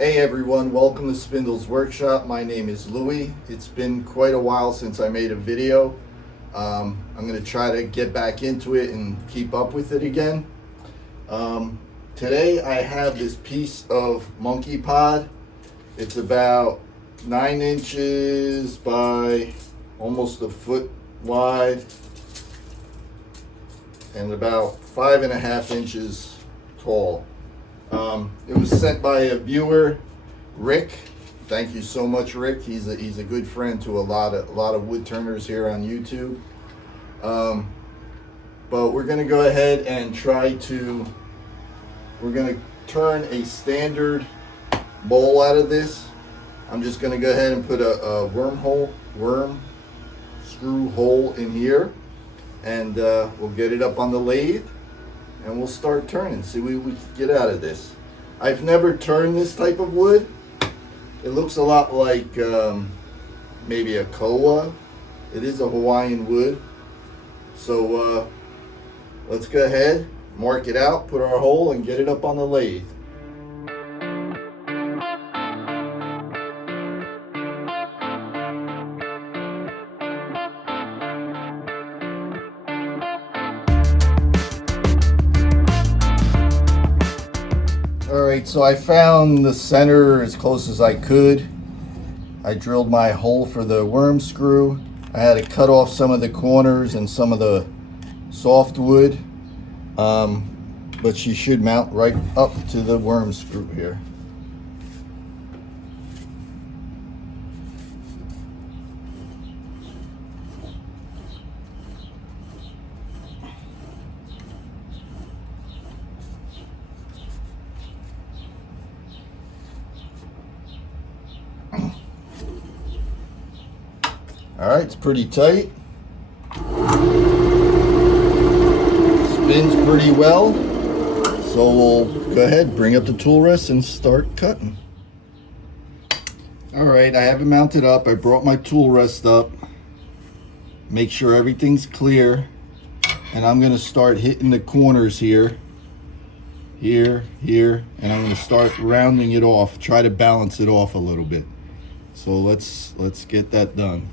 Hey everyone, welcome to Spindles Workshop. My name is Louie. It's been quite a while since I made a video. I'm going to try to get back into it and keep up with it again. Today I have this piece of monkey pod. It's about 9 inches by almost a foot wide and about 5.5 inches tall. It was sent by a viewer, Rick. Thank you so much, Rick. He's a good friend to a lot of wood turners here on YouTube. But we're gonna go ahead and we're gonna turn a standard bowl out of this. I'm just gonna go ahead and put a worm screw hole in here, and we'll get it up on the lathe and we'll start turning, see what we can get out of this. I've never turned this type of wood. It looks a lot like maybe a koa. It is a Hawaiian wood. So let's go ahead, mark it out, put our hole, and get it up on the lathe. Alright, so I found the center as close as I could. I drilled my hole for the worm screw. I had to cut off some of the corners and some of the softwood, but she should mount right up to the worm screw here. All right, it's pretty tight. Spins pretty well. So we'll go ahead, bring up the tool rest and start cutting. All right, I have it mounted up. I brought my tool rest up. Make sure everything's clear. And I'm gonna start hitting the corners here, and I'm gonna start rounding it off, try to balance it off a little bit. So let's get that done.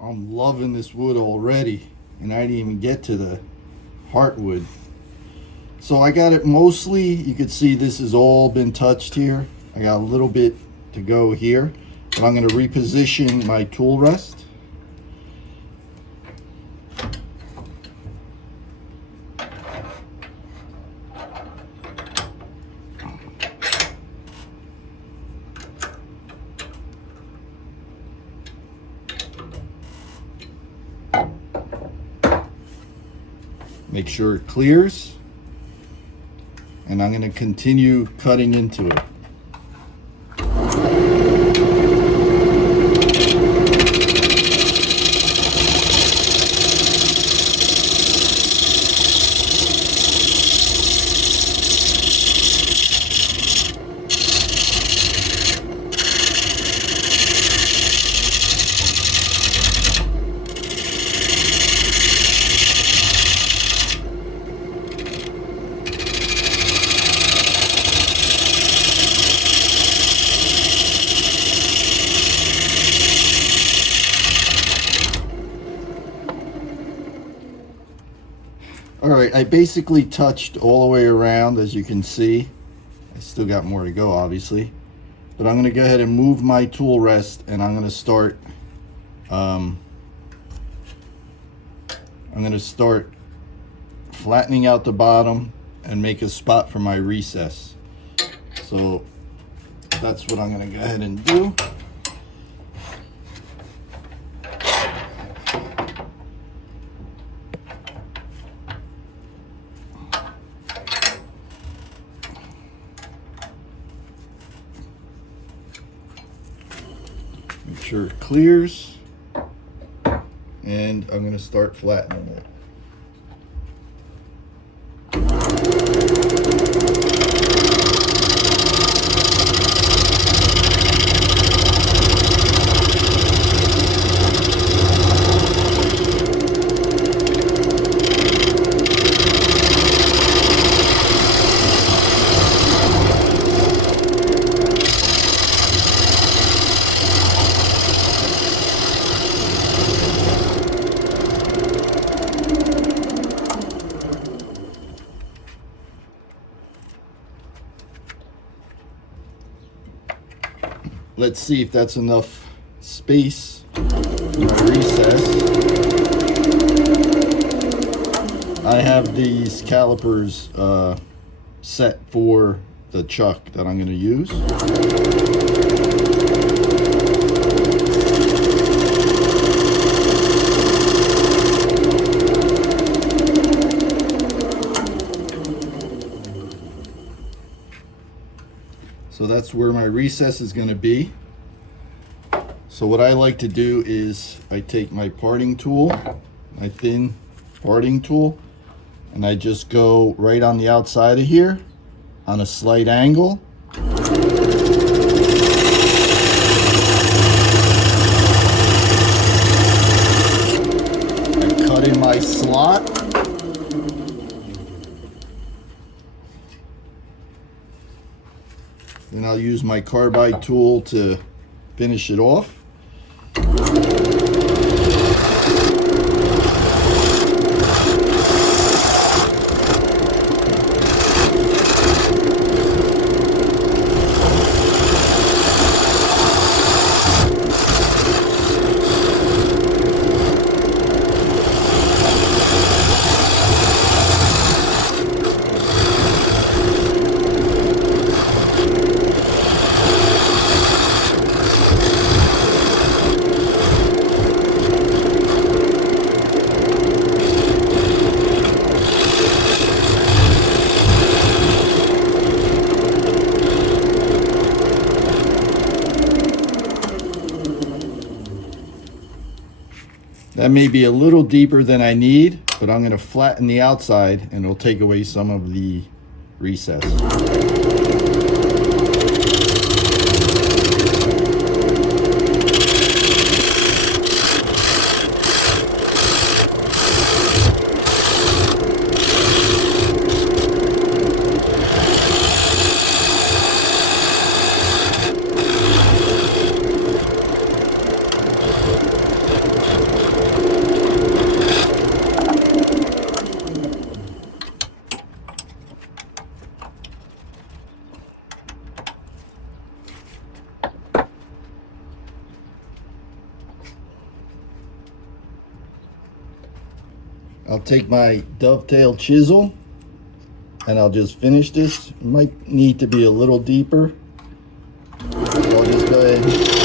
I'm loving this wood already, and I didn't even get to the heartwood. So I got it mostly, you can see this has all been touched here. I got a little bit to go here, but I'm going to reposition my tool rest. Make sure it clears, and I'm going to continue cutting into it. All right, I basically touched all the way around, as you can see. I still got more to go, obviously. But I'm gonna go ahead and move my tool rest, and I'm gonna start flattening out the bottom and make a spot for my recess. So that's what I'm gonna go ahead and do. Make sure it clears, and I'm going to start flattening it. Let's see if that's enough space for my recess. I have these calipers set for the chuck that I'm going to use. So that's where my recess is going to be. So what I like to do is I take my parting tool, my thin parting tool, and I just go right on the outside of here on a slight angle. I cut in my slot. Then I'll use my carbide tool to finish it off. That may be a little deeper than I need, but I'm going to flatten the outside and it'll take away some of the recess. I'll take my dovetail chisel and I'll just finish this. It might need to be a little deeper. So I'll just go ahead.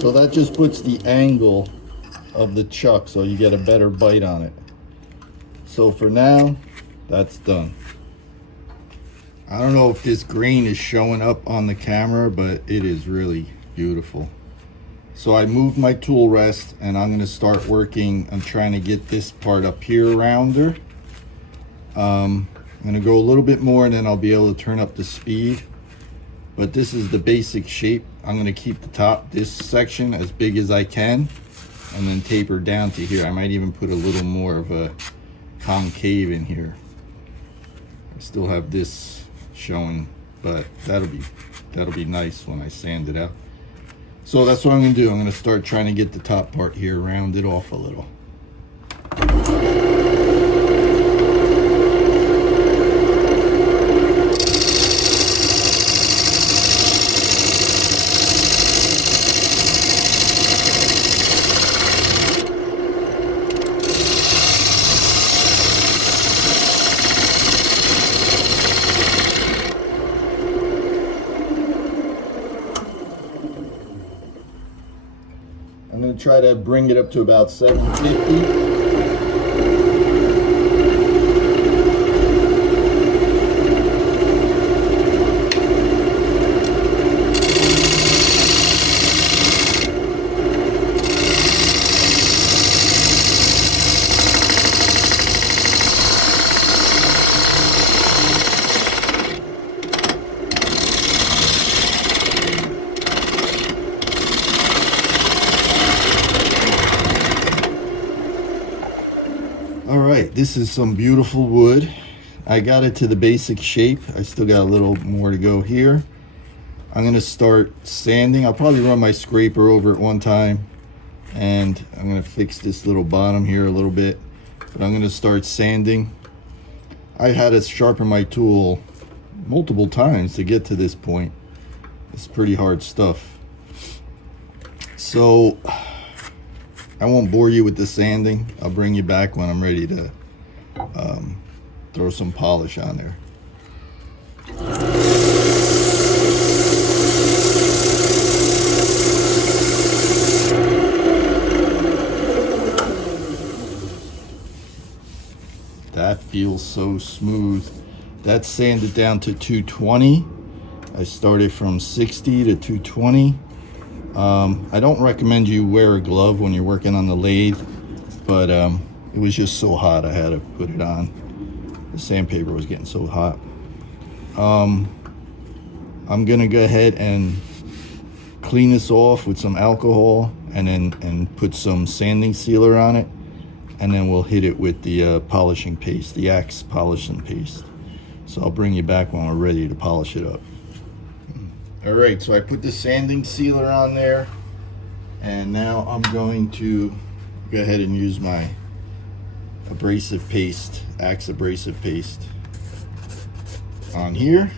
So that just puts the angle of the chuck so you get a better bite on it. So for now, that's done. I don't know if this grain is showing up on the camera, but it is really beautiful. So I moved my tool rest and I'm gonna start working on trying to get this part up here rounder. I'm gonna go a little bit more and then I'll be able to turn up the speed. But this is the basic shape. I'm going to keep the top, this section, as big as I can. and then taper down to here. I might even put a little more of a concave in here. I still have this showing, but that'll be nice when I sand it out. So that's what I'm gonna do. I'm gonna start trying to get the top part here rounded off a little. I'm going to try to bring it up to about 750. All right, this is some beautiful wood. I got it to the basic shape. I still got a little more to go here. I'm gonna start sanding. I'll probably run my scraper over it one time, and I'm gonna fix this little bottom here a little bit, but I'm gonna start sanding. I had to sharpen my tool multiple times to get to this point. It's pretty hard stuff. So I won't bore you with the sanding. I'll bring you back when I'm ready to throw some polish on there. That feels so smooth. That's sanded down to 220. I started from 60 to 220. I don't recommend you wear a glove when you're working on the lathe, but it was just so hot I had to put it on. The sandpaper was getting so hot. I'm gonna go ahead and clean this off with some alcohol and put some sanding sealer on it, and then we'll hit it with the polishing paste, the Axe polishing paste. So I'll bring you back when we're ready to polish it up. All right, so I put the sanding sealer on there, and now I'm going to go ahead and use my abrasive paste, Axe abrasive paste on here.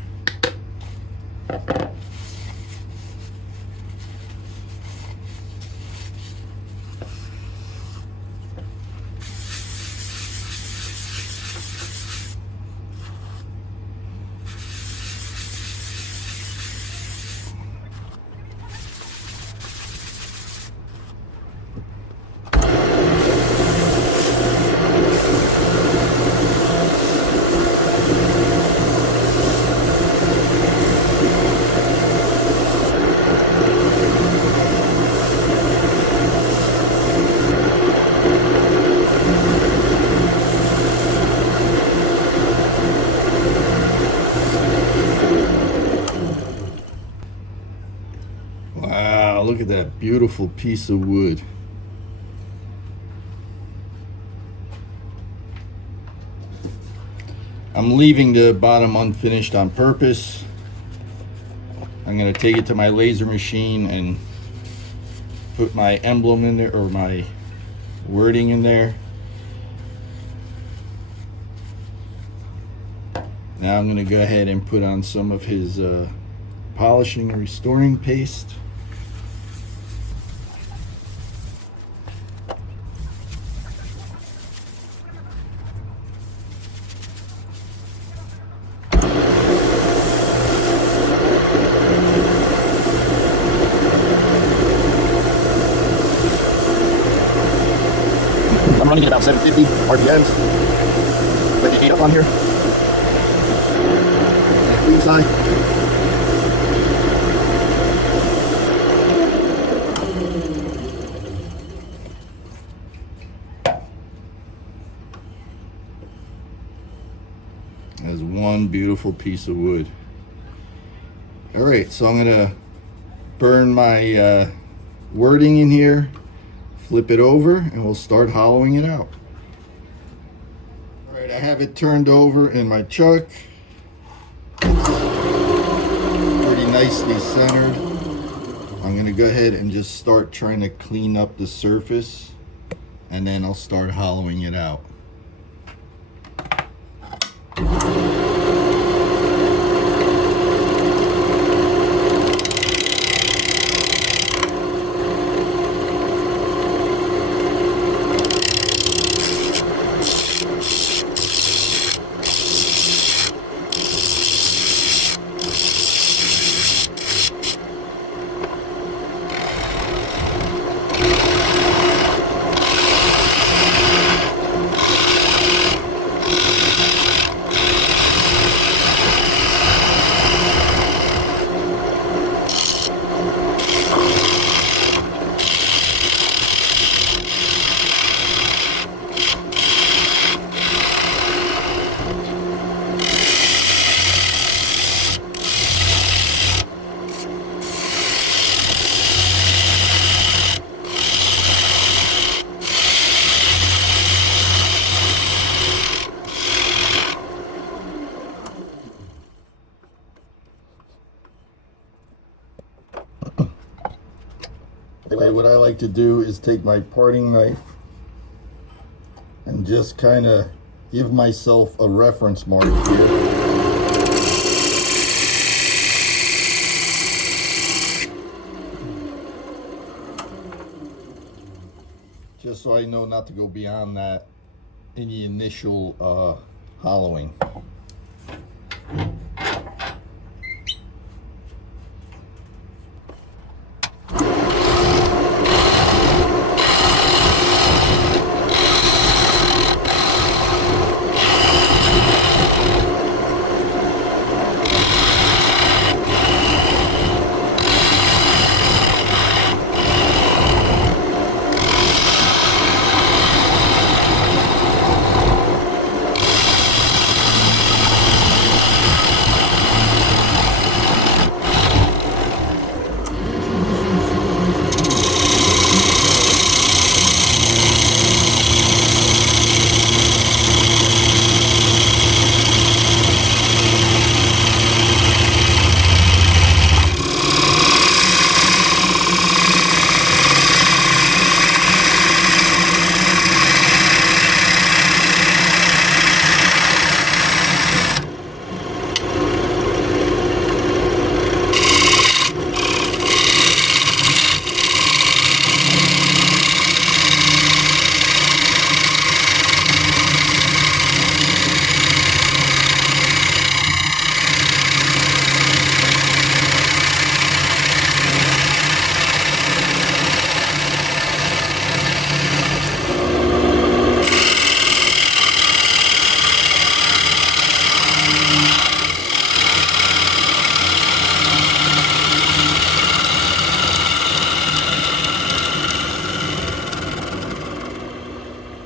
Wow, look at that beautiful piece of wood. I'm leaving the bottom unfinished on purpose. I'm going to take it to my laser machine and put my emblem in there, or my wording in there. Now I'm going to go ahead and put on some of his polishing and restoring paste. I'm running at about 750 RPMs. Let the heat up on here. Clean side. There's one beautiful piece of wood. All right, so I'm gonna burn my wording in here, flip it over and we'll start hollowing it out. All right, I have it turned over in my chuck. Pretty nicely centered. I'm gonna go ahead and just start trying to clean up the surface, and then I'll start hollowing it out. What I like to do is take my parting knife and just kind of give myself a reference mark here. Just so I know not to go beyond that in the initial hollowing.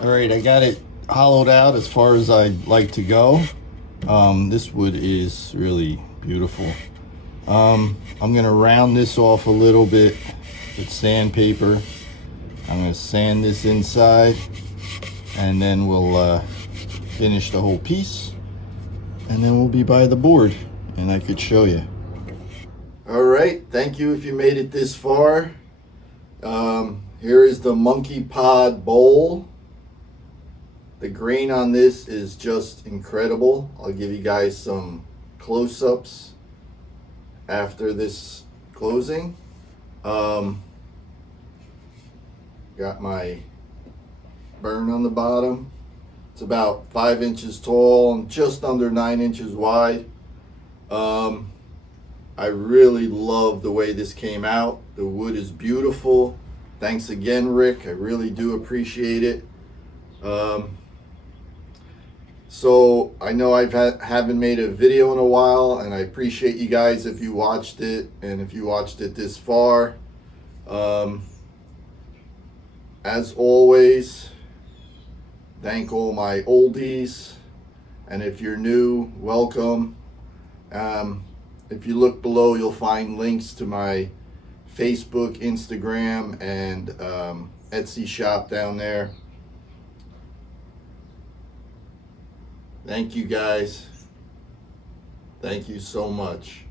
Alright, I got it hollowed out as far as I'd like to go. This wood is really beautiful. I'm going to round this off a little bit with sandpaper. I'm going to sand this inside, and then we'll finish the whole piece, and then we'll be by the board and I could show you. Alright, thank you if you made it this far. Here is the Monkey Pod bowl. The grain on this is just incredible. I'll give you guys some close-ups after this closing. Got my burn on the bottom. It's about 5 inches tall and just under 9 inches wide. I really love the way this came out. The wood is beautiful. Thanks again, Rick. I really do appreciate it. So I know haven't made a video in a while, and I appreciate you guys if you watched it, and if you watched it this far. As always, thank all my oldies, and if you're new, welcome. If you look below, you'll find links to my Facebook, Instagram, and Etsy shop down there. Thank you guys. Thank you so much.